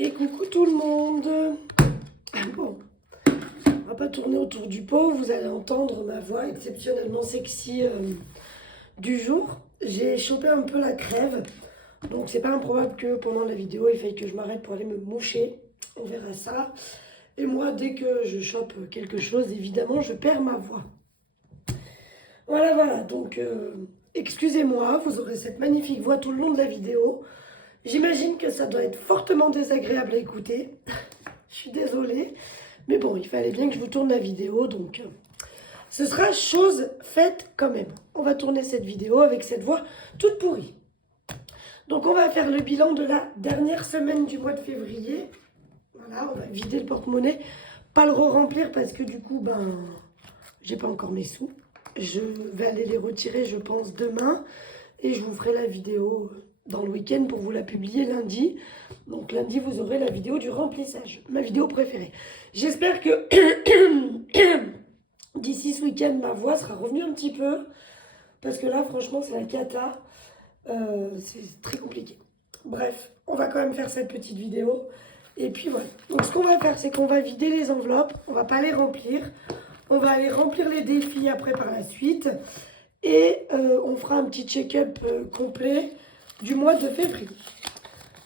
Et coucou tout le monde. Bon, on va pas tourner autour du pot, vous allez entendre ma voix exceptionnellement sexy du jour. J'ai chopé un peu la crève, donc c'est pas improbable que pendant la vidéo il faille que je m'arrête pour aller me moucher. On verra ça. Et moi, dès que je chope quelque chose, évidemment, je perds ma voix. Voilà, donc excusez-moi, vous aurez cette magnifique voix tout le long de la vidéo. J'imagine que ça doit être fortement désagréable à écouter. Je suis désolée. Mais bon, il fallait bien que je vous tourne la vidéo, donc ce sera chose faite quand même. On va tourner cette vidéo avec cette voix toute pourrie. Donc on va faire le bilan de la dernière semaine du mois de février. Voilà, on va vider le porte-monnaie. Pas le re-remplir parce que du coup, j'ai pas encore mes sous. Je vais aller les retirer, je pense, demain. Et je vous ferai la vidéo dans le week-end pour vous la publier lundi. Donc lundi, vous aurez la vidéo du remplissage, ma vidéo préférée. J'espère que d'ici ce week-end, ma voix sera revenue un petit peu. Parce que là, franchement, c'est la cata. C'est très compliqué. Bref, on va quand même faire cette petite vidéo. Et puis voilà. Donc ce qu'on va faire, c'est qu'on va vider les enveloppes. On va pas les remplir. On va aller remplir les défis après par la suite. Et on fera un petit check-up complet du mois de février.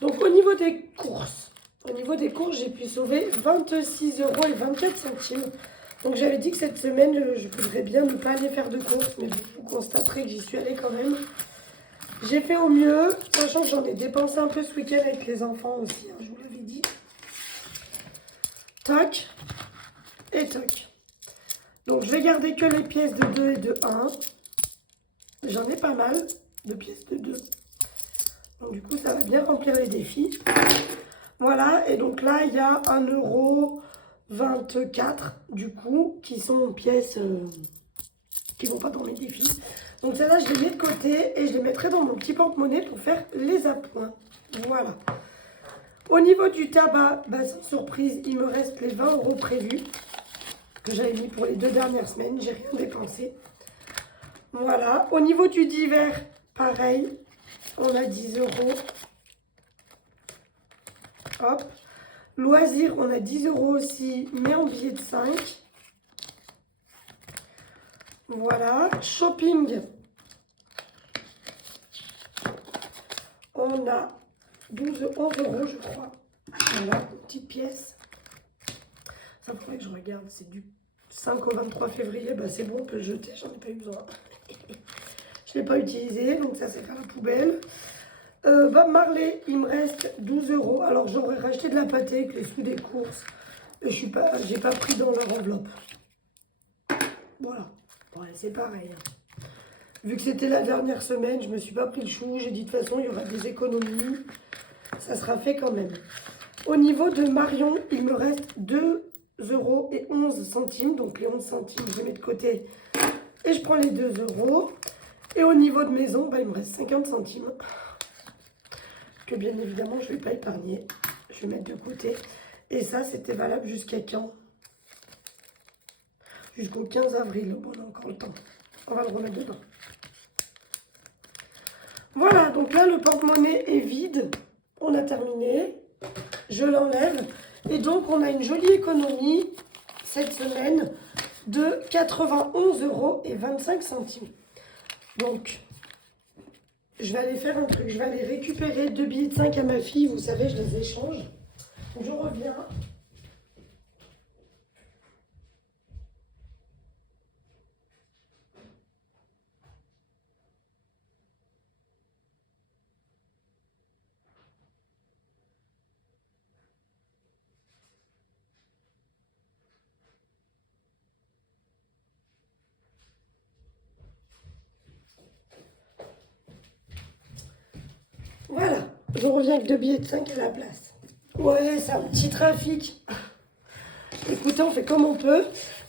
Donc au niveau des courses, j'ai pu sauver 26,24 €. Donc j'avais dit que cette semaine, je voudrais bien ne pas aller faire de courses, mais vous constaterez que j'y suis allée quand même. J'ai fait au mieux, sachant que j'en ai dépensé un peu ce week-end avec les enfants aussi, hein, je vous l'avais dit. Toc et toc. Donc je vais garder que les pièces de 2 et de 1. J'en ai pas mal de pièces de 2. Donc du coup, ça va bien remplir les défis. Voilà, et donc là, il y a 1,24 € du coup, qui sont pièces qui vont pas dans mes défis. Donc celles-là, je les mets de côté et je les mettrai dans mon petit porte-monnaie pour faire les appoints. Voilà. Au niveau du tabac, sans surprise, il me reste les 20 € prévus que j'avais mis pour les 2 dernières semaines. J'ai rien dépensé. Voilà. Au niveau du divers, pareil, on a 10 €. Hop. Loisirs, on a 10 € aussi, mais en billet de 5. Voilà. Shopping, on a 11 € je crois. Voilà, une petite pièce. Ça faudrait que je regarde, c'est du 5 au 23 février. C'est bon, on peut le jeter, j'en ai pas eu besoin. Je ne l'ai pas utilisé, donc ça c'est à la poubelle. Bob Marley, il me reste 12 €. Alors j'aurais racheté de la pâtée avec les sous des courses. Et j'ai pas pris dans leur enveloppe. Voilà. Ouais, c'est pareil. Vu que c'était la dernière semaine, je me suis pas pris le chou. J'ai dit de toute façon, il y aura des économies. Ça sera fait quand même. Au niveau de Marion, il me reste 2,11 €. Donc les 11 centimes, je les mets de côté. Et je prends les 2 €. Et au niveau de maison, il me reste 50 centimes. Que bien évidemment, je ne vais pas épargner. Je vais mettre de côté. Et ça, c'était valable jusqu'à quand? Jusqu'au 15 avril. Bon, on a encore le temps. On va le remettre dedans. Voilà, donc là, le porte-monnaie est vide. On a terminé. Je l'enlève. Et donc, on a une jolie économie cette semaine de 91,25 €. Donc, je vais aller faire un truc. Je vais aller récupérer 2 billets de 5 à ma fille. Vous savez, je les échange. Je reviens. Voilà, je reviens avec 2 billets de 5 à la place. Ouais, c'est un petit trafic. Écoutez, on fait comme on peut.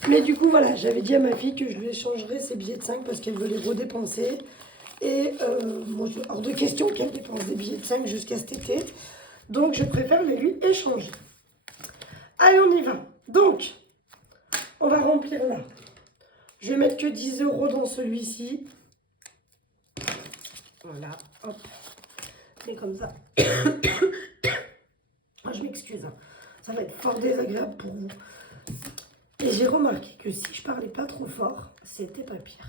Mais du coup, voilà, j'avais dit à ma fille que je lui échangerais ses billets de 5 parce qu'elle veut les redépenser. Et moi, c'est hors de question qu'elle dépense des billets de 5 jusqu'à cet été. Donc, je préfère les lui échanger. Allez, on y va. Donc, on va remplir là. Je vais mettre que 10 € dans celui-ci. Voilà, hop. Et comme ça. Je je m'excuse. Hein. Ça va être fort désagréable pour vous. Et j'ai remarqué que si je parlais pas trop fort, c'était pas pire.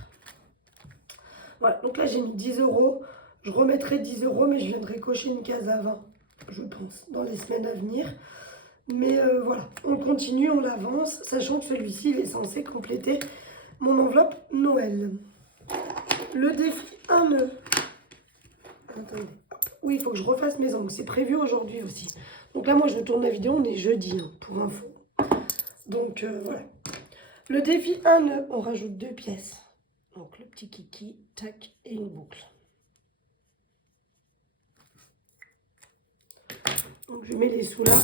Voilà, donc là j'ai mis 10 €. Je remettrai 10 €, mais je viendrai cocher une case à 20, je pense, dans les semaines à venir. Mais voilà, on continue, on l'avance, sachant que celui-ci, il est censé compléter mon enveloppe Noël. Le défi 1 nœud. Attendez. Oui, il faut que je refasse mes ongles. C'est prévu aujourd'hui aussi. Donc là, moi, je tourne la vidéo. On est jeudi, hein, pour info. Donc, voilà. Le défi 1 nœud, on rajoute 2 pièces. Donc, le petit kiki, tac, et une boucle. Donc, je mets les sous là.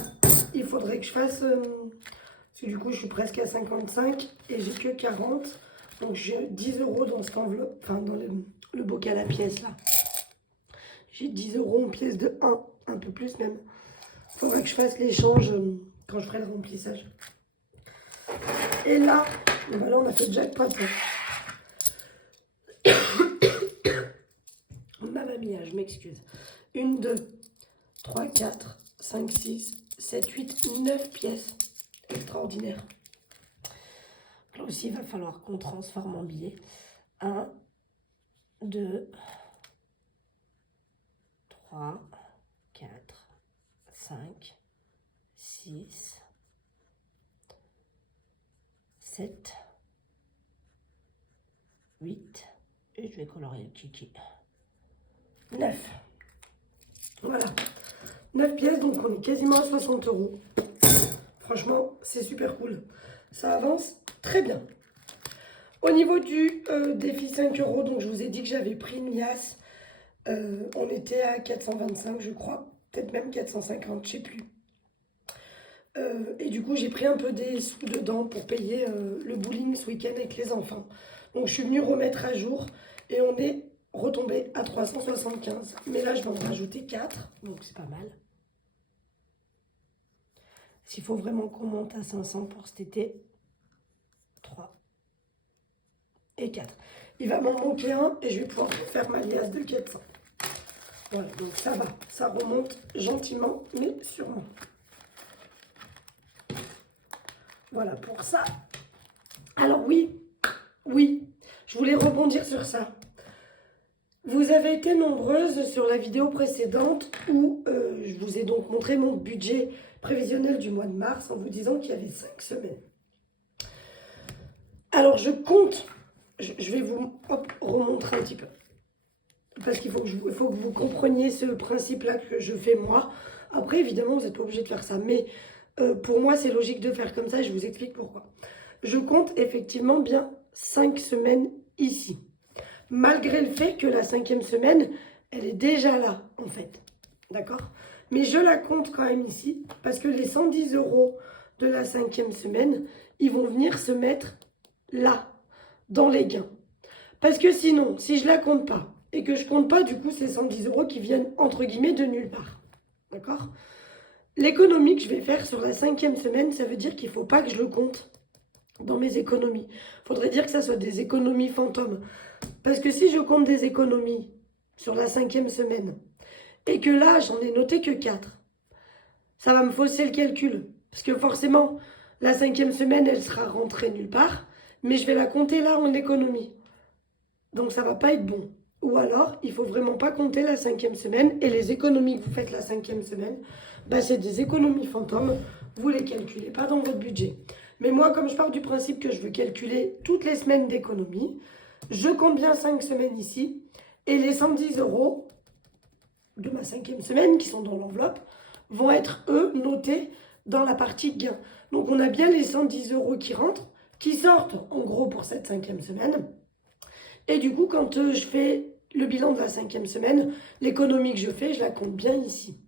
Il faudrait que je fasse... parce que du coup, je suis presque à 55 et j'ai que 40. Donc, j'ai 10 € dans cette enveloppe, enfin, dans le bocal à pièces là. J'ai 10 € en pièces de 1, un peu plus même. Il faudra que je fasse l'échange quand je ferai le remplissage. Et là, ben là on a fait jackpot. Mamma mia, je m'excuse. 1, 2, 3, 4, 5, 6, 7, 8, 9 pièces. Extraordinaire. Là aussi, il va falloir qu'on transforme en billets. 1, 2, 3, 4, 5, 6, 7, 8, et je vais colorier le kiki. 9. Voilà. 9 pièces, donc on est quasiment à 60 €. Franchement, c'est super cool. Ça avance très bien. Au niveau du défi 5 €, donc je vous ai dit que j'avais pris une liasse. On était à 425, je crois. Peut-être même 450, je sais plus. Et du coup, j'ai pris un peu des sous dedans pour payer le bowling ce week-end avec les enfants. Donc, je suis venue remettre à jour et on est retombé à 375. Mais là, je vais en rajouter 4, donc c'est pas mal. S'il faut vraiment qu'on monte à 500 pour cet été, 3 et 4. Il va m'en manquer un et je vais pouvoir faire ma liasse de 400. Voilà, donc ça va, ça remonte gentiment, mais sûrement. Voilà pour ça. Alors oui, je voulais rebondir sur ça. Vous avez été nombreuses sur la vidéo précédente où je vous ai donc montré mon budget prévisionnel du mois de mars en vous disant qu'il y avait 5 semaines. Alors je compte, je vais vous remontrer un petit peu. Parce qu'il faut que vous compreniez ce principe-là que je fais moi. Après, évidemment, vous n'êtes pas obligé de faire ça. Mais pour moi, c'est logique de faire comme ça. Je vous explique pourquoi. Je compte effectivement bien 5 semaines ici. Malgré le fait que la 5e semaine, elle est déjà là, en fait. D'accord? Mais je la compte quand même ici. Parce que les 110 € de la 5e semaine, ils vont venir se mettre là, dans les gains. Parce que sinon, si je ne la compte pas, et que je ne compte pas du coup ces 110 € qui viennent entre guillemets de nulle part. D'accord? L'économie que je vais faire sur la 5e semaine, ça veut dire qu'il ne faut pas que je le compte dans mes économies. Il faudrait dire que ça soit des économies fantômes. Parce que si je compte des économies sur la 5e semaine, et que là, j'en ai noté que 4, ça va me fausser le calcul. Parce que forcément, la 5e semaine, elle sera rentrée nulle part, mais je vais la compter là en économie. Donc ça ne va pas être bon. Ou alors, il ne faut vraiment pas compter la 5e semaine. Et les économies que vous faites la 5e semaine, bah, c'est des économies fantômes. Vous ne les calculez pas dans votre budget. Mais moi, comme je pars du principe que je veux calculer toutes les semaines d'économie, je compte bien 5 semaines ici. Et les 110 € de ma 5e semaine, qui sont dans l'enveloppe, vont être, eux, notés dans la partie gain. Donc, on a bien les 110 € qui rentrent, qui sortent, en gros, pour cette 5e semaine. Et du coup, quand je fais le bilan de la 5e semaine, l'économie que je fais, je la compte bien ici.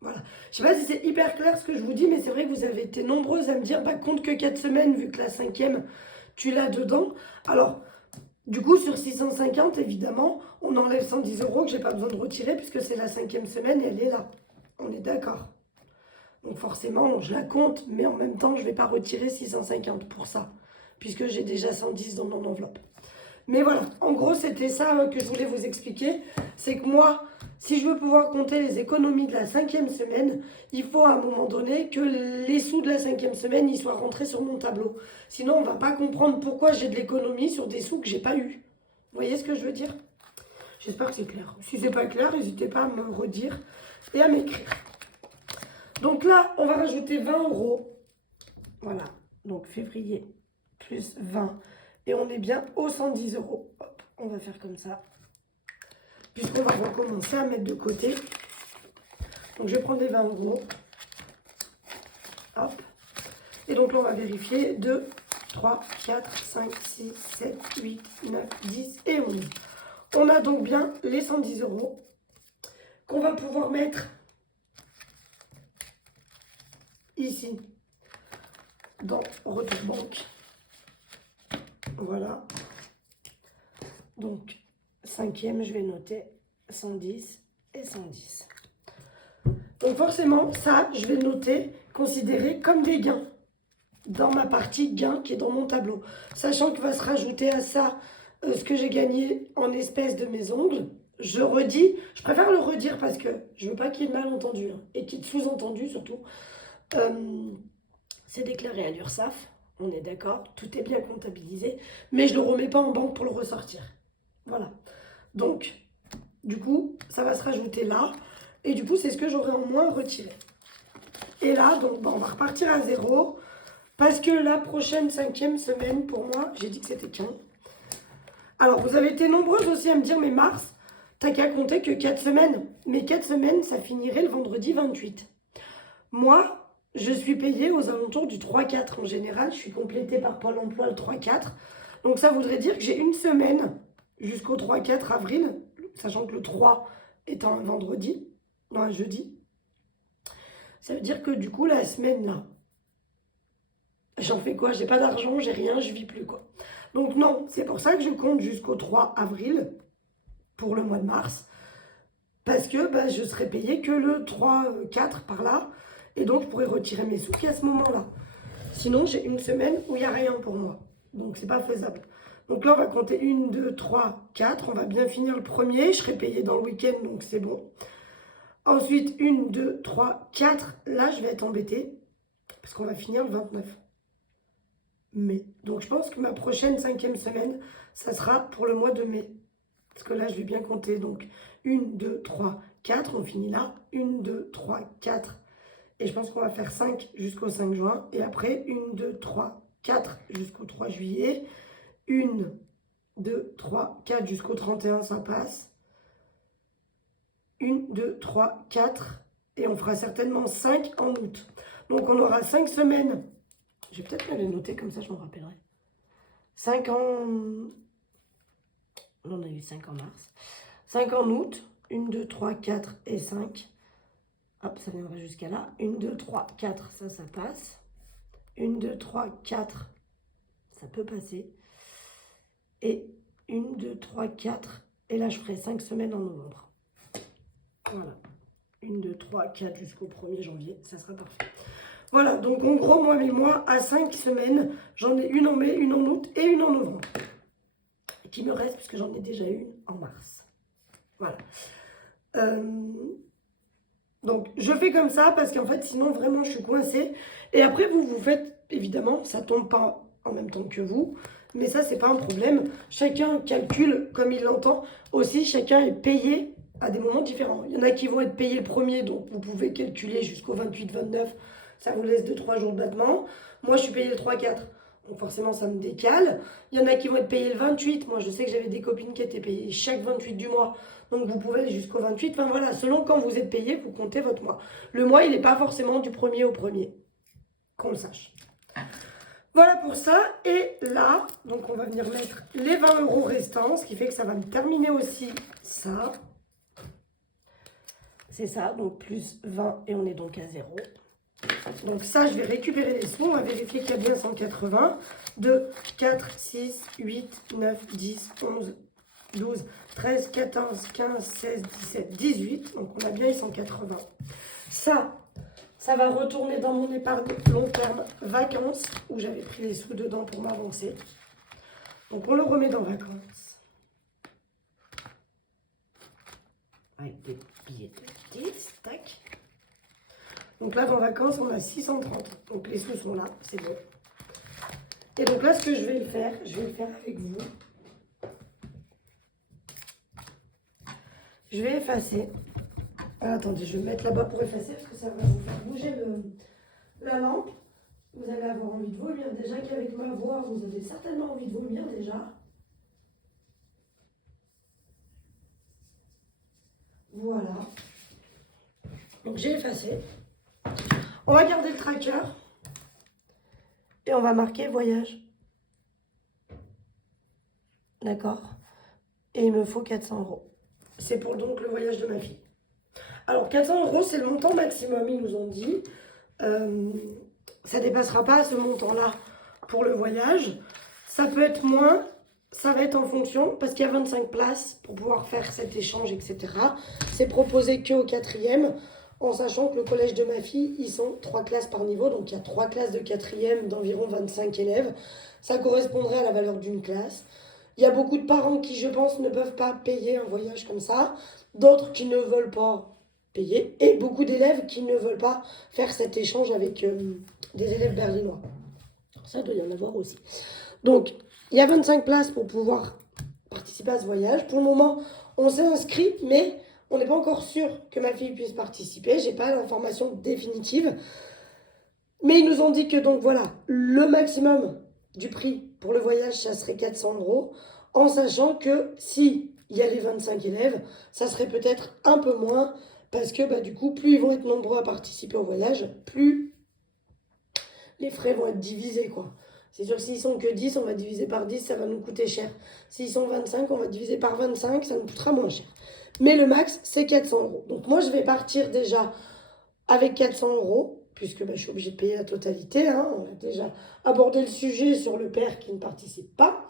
Voilà. Je ne sais pas si c'est hyper clair ce que je vous dis, mais c'est vrai que vous avez été nombreuses à me dire, bah, compte que 4 semaines, vu que la 5e, tu l'as dedans. Alors, du coup, sur 650, évidemment, on enlève 110 € que je n'ai pas besoin de retirer, puisque c'est la 5e semaine et elle est là. On est d'accord. Donc forcément, je la compte, mais en même temps, je ne vais pas retirer 650 pour ça, puisque j'ai déjà 110 dans mon enveloppe. Mais voilà, en gros, c'était ça que je voulais vous expliquer. C'est que moi, Si je veux pouvoir compter les économies de la 5e semaine, il faut à un moment donné que les sous de la 5e semaine ils soient rentrés sur mon tableau. Sinon, on ne va pas comprendre pourquoi j'ai de l'économie sur des sous que j'ai pas eu. Vous voyez ce que je veux dire? J'espère que c'est clair. Si c'est pas clair, n'hésitez pas à me redire et à m'écrire. Donc là, on va rajouter 20 euros. Voilà. Donc février plus 20. Et on est bien aux 110 euros. Hop, on va faire comme ça. Puisqu'on va recommencer à mettre de côté. Donc je vais prendre les 20 euros. Hop. Et donc là, on va vérifier 2, 3, 4, 5, 6, 7, 8, 9, 10 et 11. On a donc bien les 110 euros qu'on va pouvoir mettre ici dans Retour Banque. Voilà. Donc, 5e, je vais noter 110 et 110. Donc forcément, ça, je vais le noter, considérer comme des gains dans ma partie gains qui est dans mon tableau. Sachant qu'il va se rajouter à ça ce que j'ai gagné en espèces de mes ongles. Je redis, je préfère le redire parce que je ne veux pas qu'il y ait de malentendu et qu'il y ait de sous-entendu surtout. C'est déclaré à l'URSSAF, on est d'accord, tout est bien comptabilisé, mais je ne le remets pas en banque pour le ressortir. Voilà. Donc, du coup, ça va se rajouter là. Et du coup, c'est ce que j'aurai en moins retiré. Et là, donc, on va repartir à 0. Parce que la prochaine 5e semaine, pour moi, j'ai dit que c'était 15. Alors, vous avez été nombreuses aussi à me dire, mais Mars, t'as qu'à compter que 4 semaines. Mais 4 semaines, ça finirait le vendredi 28. Moi, je suis payée aux alentours du 3-4 en général. Je suis complétée par Pôle emploi le 3-4. Donc, ça voudrait dire que j'ai une semaine jusqu'au 3-4 avril, sachant que le 3 est un vendredi, non, un jeudi. Ça veut dire que du coup, la semaine là, j'en fais quoi? J'ai pas d'argent, j'ai rien, je vis plus quoi. Donc non, c'est pour ça que je compte jusqu'au 3 avril pour le mois de mars. Parce que je serai payée que le 3-4 par là. Et donc je pourrais retirer mes sous qu'à ce moment-là. Sinon, j'ai une semaine où il n'y a rien pour moi. Donc c'est pas faisable. Donc là, on va compter 1, 2, 3, 4. On va bien finir le premier. Je serai payée dans le week-end, donc c'est bon. Ensuite, 1, 2, 3, 4. Là, je vais être embêtée. Parce qu'on va finir le 29 mai. Donc, je pense que ma prochaine 5e semaine, ça sera pour le mois de mai. Parce que là, je vais bien compter. Donc, 1, 2, 3, 4. On finit là. 1, 2, 3, 4. Et je pense qu'on va faire 5 jusqu'au 5 juin. Et après, 1, 2, 3, 4 jusqu'au 3 juillet. 1, 2, 3, 4 jusqu'au 31, ça passe. 1, 2, 3, 4. Et on fera certainement 5 en août. Donc, on aura 5 semaines. Je vais peut-être me les noter, comme ça je m'en rappellerai. 5 en... On a eu 5 en mars. 5 en août. 1, 2, 3, 4 et 5. Hop, ça viendra jusqu'à là. 1, 2, 3, 4, ça passe. 1, 2, 3, 4, ça peut passer. Et 1, 2, 3, 4. Et là, je ferai 5 semaines en novembre. Voilà. 1, 2, 3, 4 jusqu'au 1er janvier. Ça sera parfait. Voilà. Donc, en gros, moi, mes mois à 5 semaines, j'en ai une en mai, une en août et une en novembre. Qui me reste, puisque j'en ai déjà une en mars. Voilà. Donc, je fais comme ça parce qu'en fait, sinon, vraiment, je suis coincée. Et après, vous faites, évidemment, ça tombe pas en même temps que vous. Mais ça, c'est pas un problème. Chacun calcule comme il l'entend. Aussi, chacun est payé à des moments différents. Il y en a qui vont être payés le premier, donc vous pouvez calculer jusqu'au 28-29. Ça vous laisse 2-3 jours de battement. Moi, je suis payée le 3-4. Donc forcément, ça me décale. Il y en a qui vont être payés le 28. Moi, je sais que j'avais des copines qui étaient payées chaque 28 du mois. Donc, vous pouvez aller jusqu'au 28. Enfin, voilà, selon quand vous êtes payé, vous comptez votre mois. Le mois, il n'est pas forcément du premier au premier. Qu'on le sache. Voilà pour ça. Et là, donc, on va venir mettre les 20 € restants. Ce qui fait que ça va me terminer aussi ça. C'est ça. Donc, plus 20 et on est donc à 0. Donc ça, je vais récupérer les sous. On va vérifier qu'il y a bien 180. 2, 4, 6, 8, 9, 10, 11, 12, 13, 14, 15, 16, 17, 18. Donc on a bien les 180. Ça va retourner dans mon épargne long terme vacances où j'avais pris les sous dedans pour m'avancer. Donc on le remet dans vacances. avec des billets de 10, tac. Donc là, dans vacances, on a 630. Donc les sous sont là, c'est bon. Et donc là, ce que je vais le faire avec vous. Je vais effacer. Ah, attendez, je vais me mettre là-bas pour effacer parce que ça va vous faire bouger la lampe. Vous allez avoir envie de vomir. Déjà qu'avec ma voix, vous avez certainement envie de vomir déjà. Voilà. Donc j'ai effacé. On va garder le tracker. Et on va marquer voyage. D'accord. Et il me faut 400 €. C'est pour donc le voyage de ma fille. Alors 400 €, c'est le montant maximum, ils nous ont dit. Ça ne dépassera pas ce montant-là pour le voyage. Ça peut être moins, ça va être en fonction, parce qu'il y a 25 places pour pouvoir faire cet échange, etc. C'est proposé qu'au 4e, en sachant que le collège de ma fille, ils sont 3 classes par niveau, donc il y a 3 classes de 4e d'environ 25 élèves. Ça correspondrait à la valeur d'une classe. Il y a beaucoup de parents qui, je pense, ne peuvent pas payer un voyage comme ça, d'autres qui ne veulent pas payer, et beaucoup d'élèves qui ne veulent pas faire cet échange avec des élèves berlinois. Ça doit y en avoir aussi. Donc, il y a 25 places pour pouvoir participer à ce voyage. Pour le moment, on s'est inscrit, mais on n'est pas encore sûr que ma fille puisse participer. Je n'ai pas l'information définitive. Mais ils nous ont dit que, donc voilà, le maximum du prix pour le voyage, ça serait 400 €, en sachant que si il y a les 25 élèves, ça serait peut-être un peu moins, parce que bah, du coup, plus ils vont être nombreux à participer au voyage, plus les frais vont être divisés, quoi. C'est sûr que s'ils sont que 10, on va diviser par 10, ça va nous coûter cher. S'ils sont 25, on va diviser par 25, ça nous coûtera moins cher. Mais le max, c'est 400 €. Donc moi, je vais partir déjà avec 400 €, puisque bah, je suis obligée de payer la totalité. Hein. On a déjà abordé le sujet sur le père qui ne participe pas.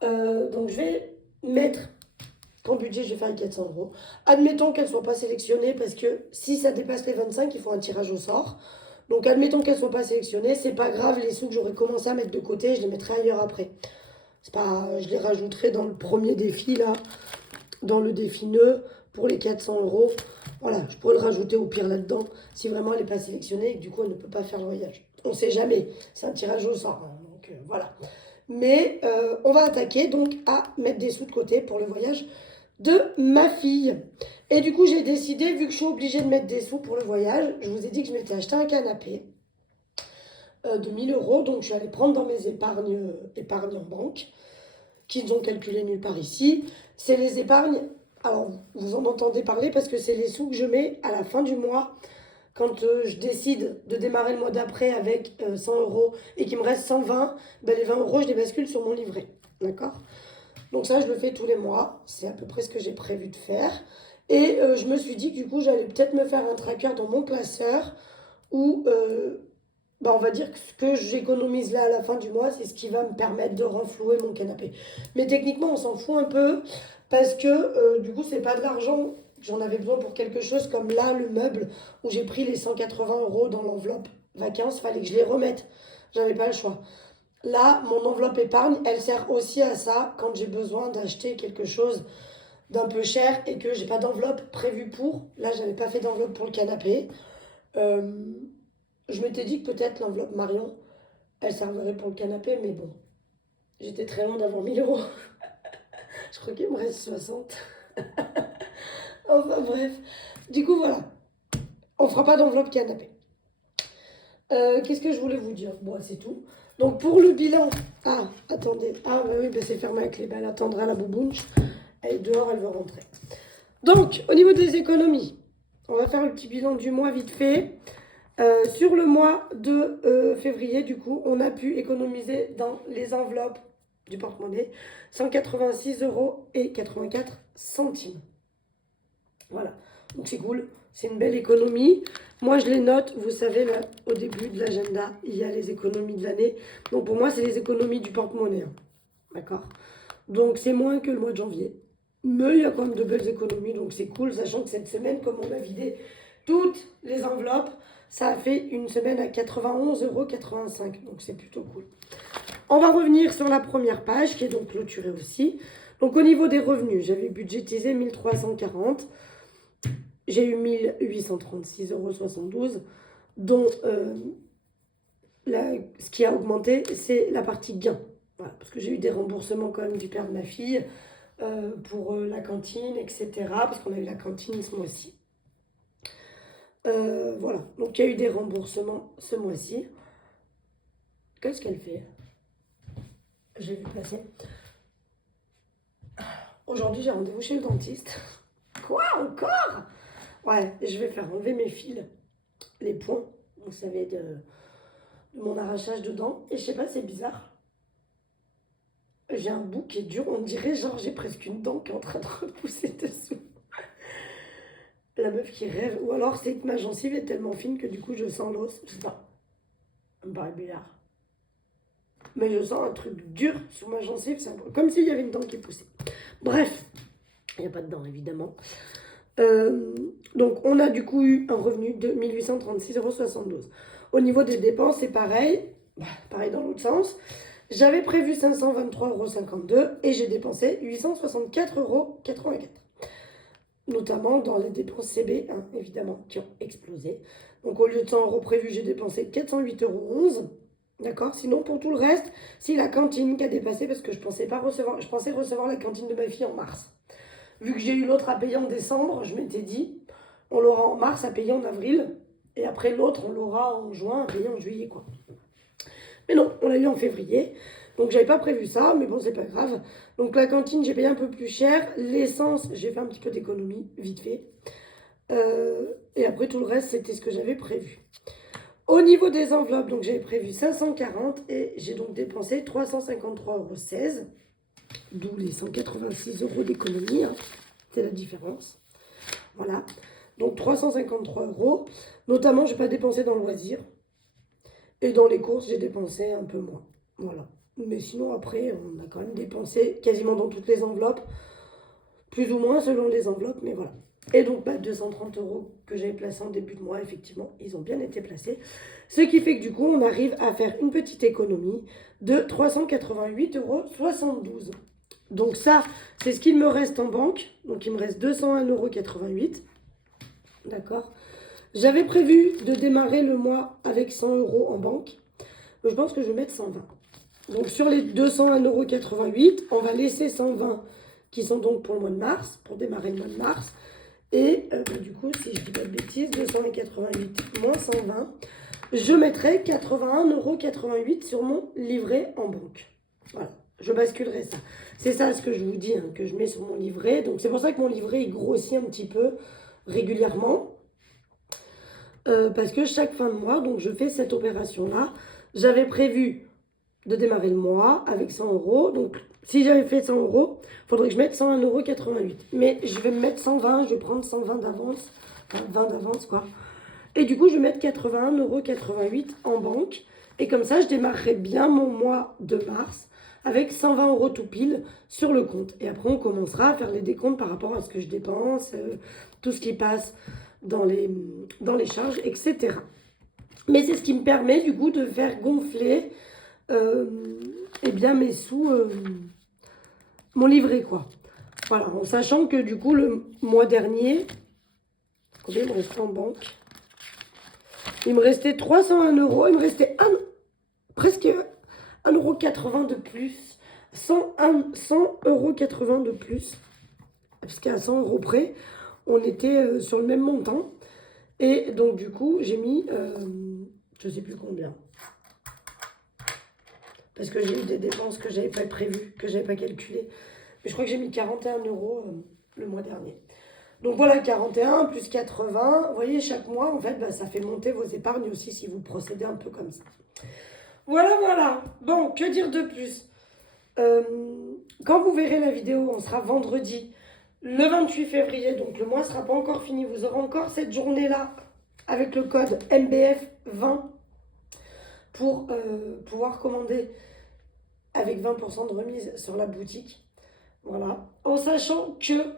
Donc je vais mettre ton budget, je vais faire avec 400 €. Admettons qu'elle ne soit pas sélectionnée, parce que si ça dépasse les 25, il faut un tirage au sort. Donc admettons qu'elle ne soit pas sélectionnée, c'est pas grave, les sous que j'aurais commencé à mettre de côté, je les mettrai ailleurs après. C'est pas, je les rajouterai dans le premier défi là, dans le défi nœud pour les 400 €. Voilà, je pourrais le rajouter au pire là-dedans si vraiment elle n'est pas sélectionnée et que du coup elle ne peut pas faire le voyage. On ne sait jamais, c'est un tirage au sort, hein, donc voilà. Mais on va attaquer donc à mettre des sous de côté pour le voyage de ma fille. Et du coup, j'ai décidé, vu que je suis obligée de mettre des sous pour le voyage, je vous ai dit que je m'étais acheté un canapé de 1000 €. Donc, je suis allée prendre dans mes épargnes en banque, qu'ils ont calculé nulle part ici. C'est les épargnes, alors vous en entendez parler parce que c'est les sous que je mets à la fin du mois. Quand je décide de démarrer le mois d'après avec 100 € et qu'il me reste 120, ben les 20 € je les bascule sur mon livret. D'accord ? Donc ça, je le fais tous les mois. C'est à peu près ce que j'ai prévu de faire. Et je me suis dit que du coup, j'allais peut-être me faire un tracker dans mon classeur où, on va dire que ce que j'économise là à la fin du mois, c'est ce qui va me permettre de renflouer mon canapé. Mais techniquement, on s'en fout un peu parce que du coup, c'est pas de l'argent. J'en avais besoin pour quelque chose comme là, le meuble, où j'ai pris les 180 € dans l'enveloppe vacances. Fallait que je les remette. J'avais pas le choix. Là, mon enveloppe épargne, elle sert aussi à ça quand j'ai besoin d'acheter quelque chose d'un peu cher et que j'ai pas d'enveloppe prévue pour. Là, j'avais pas fait d'enveloppe pour le canapé. Je m'étais dit que peut-être l'enveloppe Marion, elle servirait pour le canapé, mais bon, j'étais très loin d'avoir 1000 €. Je crois qu'il me reste 60. Enfin bref, du coup voilà, on fera pas d'enveloppe canapé. Qu'est-ce que je voulais vous dire? Bon, c'est tout. Donc pour le bilan, ah, attendez, ah bah oui, bah c'est fermé avec les balles, elle attendra la boubounche, elle est dehors, elle veut rentrer. Donc, au niveau des économies, on va faire le petit bilan du mois vite fait. Sur le mois de février, du coup, on a pu économiser dans les enveloppes du porte-monnaie 186,84 €. Voilà, donc c'est cool, c'est une belle économie. Moi, je les note, vous savez, là, au début de l'agenda, il y a les économies de l'année. Donc pour moi, c'est les économies du porte-monnaie, hein. D'accord? Donc c'est moins que le mois de janvier. Mais il y a quand même de belles économies, donc c'est cool, sachant que cette semaine, comme on a vidé toutes les enveloppes, ça a fait une semaine à 91,85 €, donc c'est plutôt cool. On va revenir sur la première page, qui est donc clôturée aussi. Donc au niveau des revenus, j'avais budgétisé 1340. j'ai eu 1836,72 €, dont ce qui a augmenté, c'est la partie gain. Voilà, parce que j'ai eu des remboursements quand même du père de ma fille pour la cantine, etc. Parce qu'on a eu la cantine ce mois-ci. Voilà, donc il y a eu des remboursements ce mois-ci. Qu'est-ce qu'elle fait? J'ai vu passer. Aujourd'hui, j'ai rendez-vous chez le dentiste. Quoi, encore? Ouais, je vais faire enlever mes fils, les points, vous savez, de mon arrachage de dents. Et je sais pas, c'est bizarre. J'ai un bout qui est dur, on dirait genre j'ai presque une dent qui est en train de repousser dessous. La meuf qui rêve. Ou alors c'est que ma gencive est tellement fine que du coup je sens l'os. Je sais pas. Ça me paraît bizarre. Mais je sens un truc dur sur ma gencive, c'est comme s'il y avait une dent qui poussait. Bref, il n'y a pas de dent évidemment. Donc on a du coup eu un revenu de 1836,72 €. Au niveau des dépenses, c'est pareil. Pareil dans l'autre sens. J'avais prévu 523,52 € et j'ai dépensé 864,84 €. Notamment dans les dépenses CB, hein, évidemment, qui ont explosé. Donc au lieu de 100 € prévus, j'ai dépensé 408,11 €. D'accord? Sinon, pour tout le reste, c'est la cantine qui a dépassé parce que je pensais recevoir la cantine de ma fille en mars. Vu que j'ai eu l'autre à payer en décembre, je m'étais dit, on l'aura en mars à payer en avril. Et après l'autre, on l'aura en juin à payer en juillet, quoi. Mais non, on l'a eu en février. Donc j'avais pas prévu ça, mais bon, c'est pas grave. Donc la cantine, j'ai payé un peu plus cher. L'essence, j'ai fait un petit peu d'économie, vite fait. Et après, tout le reste, c'était ce que j'avais prévu. Au niveau des enveloppes, donc j'avais prévu 540 et j'ai donc dépensé 353,16 €, d'où les 186 € d'économie, hein. C'est la différence. Voilà, donc 353 €. Notamment, je n'ai pas dépensé dans le loisir. Et dans les courses, j'ai dépensé un peu moins. Voilà. Mais sinon, après, on a quand même dépensé quasiment dans toutes les enveloppes. Plus ou moins selon les enveloppes, mais voilà. Et donc, 230 € que j'avais placés en début de mois, effectivement, ils ont bien été placés. Ce qui fait que du coup, on arrive à faire une petite économie de 388,72 €. Donc ça, c'est ce qu'il me reste en banque. Donc, il me reste 201,88 €. D'accord? J'avais prévu de démarrer le mois avec 100 € en banque. Mais je pense que je vais mettre 120. Donc, sur les 201,88 €, on va laisser 120 qui sont donc pour le mois de mars, pour démarrer le mois de mars. Et du coup, si je dis pas de bêtises, 288 moins 120, je mettrai 81,88 € sur mon livret en banque. Voilà, je basculerai ça. C'est ça ce que je vous dis, hein, que je mets sur mon livret. Donc c'est pour ça que mon livret il grossit un petit peu régulièrement. Parce que chaque fin de mois, donc je fais cette opération-là. J'avais prévu de démarrer le mois avec 100 €. Donc, si j'avais fait 100 €, il faudrait que je mette 101,88 €. Mais je vais me mettre 120, je vais prendre 120 d'avance, enfin 20 d'avance, quoi. Et du coup, je vais mettre 81,88 € en banque. Et comme ça, je démarrerai bien mon mois de mars avec 120 € tout pile sur le compte. Et après, on commencera à faire les décomptes par rapport à ce que je dépense, tout ce qui passe dans les charges, etc. Mais c'est ce qui me permet, du coup, de faire gonfler eh bien mes sous, mon livret, quoi. Voilà, en sachant que du coup le mois dernier, combien il me restait en banque? Il me restait 301 €, il me restait presque 1,80 € de plus, 100,80 € de plus, parce qu'à 100 € près, on était sur le même montant. Et donc du coup, j'ai mis, je sais plus combien. Parce que j'ai eu des dépenses que j'avais pas prévues, que j'avais pas calculées. Mais je crois que j'ai mis 41 € le mois dernier. Donc voilà, 41 plus 80. Vous voyez, chaque mois, en fait, ça fait monter vos épargnes aussi si vous procédez un peu comme ça. Voilà, voilà. Bon, que dire de plus? Quand vous verrez la vidéo, on sera vendredi, le 28 février. Donc le mois ne sera pas encore fini. Vous aurez encore cette journée-là avec le code MBF20 pour pouvoir commander avec 20% de remise sur la boutique. Voilà. En sachant que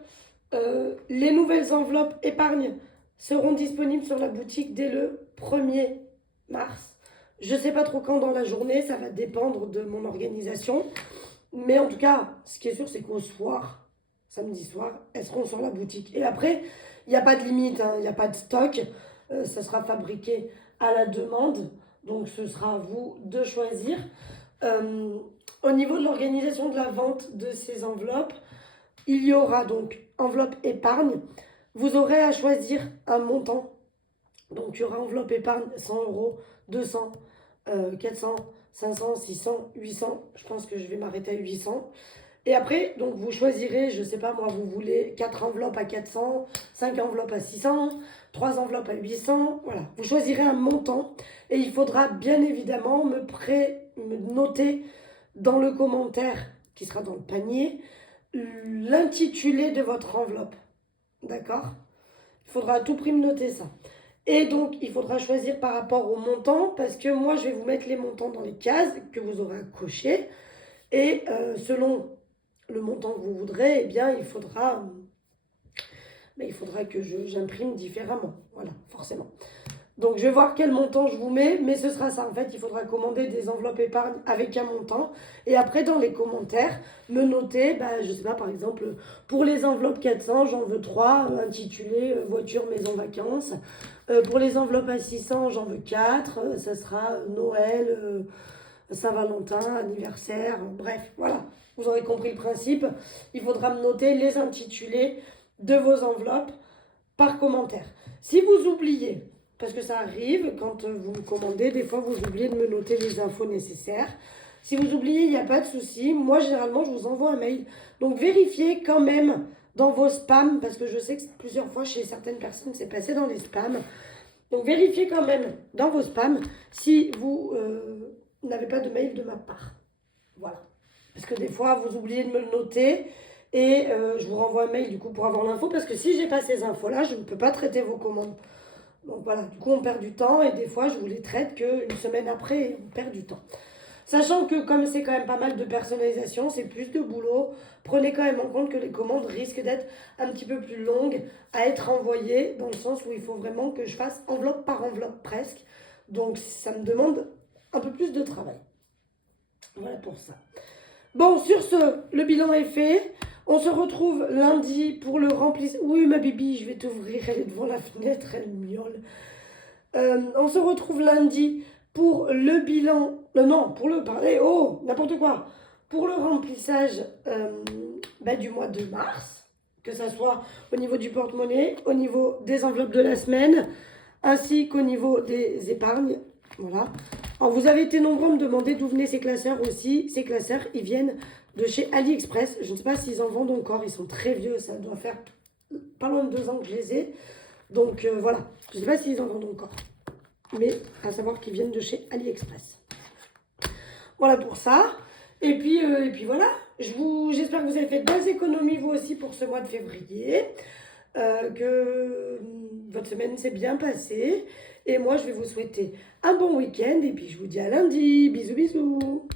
les nouvelles enveloppes épargne seront disponibles sur la boutique dès le 1er mars. Je ne sais pas trop quand dans la journée, ça va dépendre de mon organisation. Mais en tout cas, ce qui est sûr, c'est qu'au soir, samedi soir, elles seront sur la boutique. Et après, Il n'y a pas de limite, hein, il n'y a pas de stock. Ça sera fabriqué à la demande. Donc ce sera à vous de choisir. Au niveau de l'organisation de la vente de ces enveloppes, il y aura donc enveloppe épargne. Vous aurez à choisir un montant. Donc il y aura enveloppe épargne 100 euros, 200, 400, 500, 600, 800. Je pense que je vais m'arrêter à 800. Et après, donc vous choisirez, je ne sais pas moi, vous voulez 4 enveloppes à 400, 5 enveloppes à 600, 3 enveloppes à 800. Voilà, vous choisirez un montant et il faudra bien évidemment me noter dans le commentaire qui sera dans le panier l'intitulé de votre enveloppe. D'accord? Il faudra à tout prix me noter ça. Et donc, il faudra choisir par rapport au montant parce que moi, je vais vous mettre les montants dans les cases que vous aurez à cocher. Et selon le montant que vous voudrez, eh bien, il faudra que j'imprime différemment. Voilà, forcément. Donc, je vais voir quel montant je vous mets, mais ce sera ça. En fait, il faudra commander des enveloppes épargne avec un montant. Et après, dans les commentaires, me noter, je ne sais pas, par exemple, pour les enveloppes 400, j'en veux 3, intitulées voiture, maison, vacances. Pour les enveloppes à 600, j'en veux 4. Ça sera Noël, Saint-Valentin, anniversaire, bref, voilà. Vous aurez compris le principe. Il faudra me noter les intitulés de vos enveloppes par commentaire. Si vous oubliez, parce que ça arrive quand vous me commandez, des fois vous oubliez de me noter les infos nécessaires. Si vous oubliez, il n'y a pas de souci. Moi, généralement, je vous envoie un mail. Donc, vérifiez quand même dans vos spams, parce que je sais que plusieurs fois, chez certaines personnes, c'est passé dans les spams. Donc, vérifiez quand même dans vos spams si vous n'avez pas de mail de ma part. Voilà. Parce que des fois, vous oubliez de me le noter et je vous renvoie un mail du coup pour avoir l'info. Parce que si j'ai pas ces infos-là, je ne peux pas traiter vos commandes. Donc voilà, du coup, on perd du temps et des fois, je vous les traite qu'une semaine après et on perd du temps. Sachant que comme c'est quand même pas mal de personnalisation, c'est plus de boulot, prenez quand même en compte que les commandes risquent d'être un petit peu plus longues à être envoyées, dans le sens où il faut vraiment que je fasse enveloppe par enveloppe presque. Donc ça me demande un peu plus de travail. Voilà pour ça. Bon, sur ce, le bilan est fait. On se retrouve lundi pour le remplissage. Oui, ma bibi, je vais t'ouvrir, elle est devant la fenêtre, elle miaule. On se retrouve lundi pour le bilan. Non, pour le. Oh, n'importe quoi. Pour le remplissage du mois de mars, que ce soit au niveau du porte-monnaie, au niveau des enveloppes de la semaine, ainsi qu'au niveau des épargnes. Voilà. Alors, vous avez été nombreux à me demander d'où venaient ces classeurs aussi. Ces classeurs, ils viennent de chez AliExpress. Je ne sais pas s'ils en vendent encore. Ils sont très vieux. Ça doit faire pas loin de 2 ans que je les ai. Donc, voilà. Je ne sais pas s'ils en vendent encore. Mais à savoir qu'ils viennent de chez AliExpress. Voilà pour ça. Et puis voilà. J'espère que vous avez fait de belles économies, vous aussi, pour ce mois de février. Que votre semaine s'est bien passée. Et moi, je vais vous souhaiter un bon week-end. Et puis, je vous dis à lundi. Bisous, bisous.